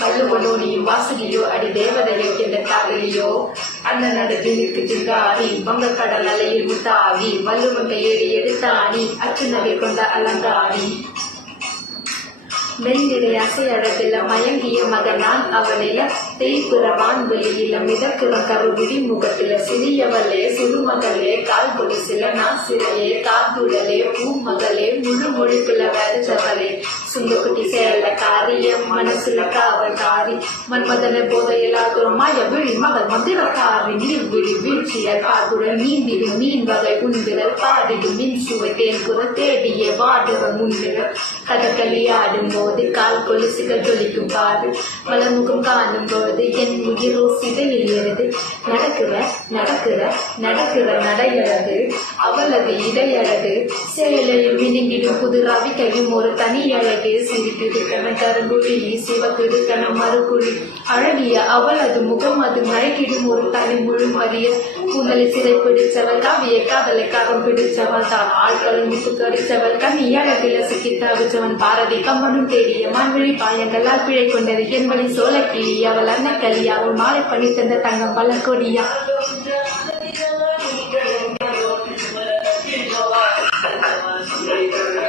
வள்ளுவனோ நீயும் வாசுகியோ அடி தேவதையோ என்ற காதலியோ அண்ணன் நடுவிற்கு சிங்காரி வங்க கடல் அலையில் முத்தாவி வள்ளுவன் கையேறி எடுத்தாடி அச்சு நகை கொண்ட அலங்காரி மெல்லிடை அசையடத்தில் மயங்கிய மகனான் அவனில தேய்புற வான்வெளியில மிதக்குற கருவிடி முகத்தில சிறியவளே சிறுமகளே கால் கொடிசில நாசிரலே காதுடலே பூமகளே முழு மொழிக்குல सुंदर कुटी से लकार காரியம் மனசுல காவல் காரி மன்மதன போதையிலாதும் மாய விழி மகள் மந்திரக்காரி நீர்விழி வீழ்ச்சிய காதுடன் மீன்பிடி மீன் வகை உண்பிரல் பாடிடு மின் சுவை தேன்புற தேடிய வாடுற முன்பிரல் கதகளி ஆடும் போது கால் கொலுசுகள் ஜொலிக்கும் பாடு. மலமுகம் காணும் போது என் உயிர் உயிரோ சிதையிலிருந்து நடக்கிற நடக்கிற நடக்கிற நடையழகு அவளது இடையழகு. செயலையும் மினுங்கிடும் புது ரவிக்கையும் ஒரு தனி அழகு. கண்குழி சிவக்குது கணம் மறுகுழி அழகிய அவள் அது முகம் அது மறைக்கிடும் ஒரு தனி முழுமறிய புகழை சிறை பிடிச்சவள் காவிய காதலை காகம் பிடிச்சவள் தான் ஆட்களும் விசுக்கரித்தவள் கண் இயலத்தில் சிக்கி தவிச்சவன் பாரதி கம்மனும் தேடிய மண்வெளி பாயங்களால் பிழை கொண்டது. என்பதை சோழ அவள் அன்ன களி அவள் மாலை பண்ணி தந்த தங்கம் பல கொடியா. Thank you.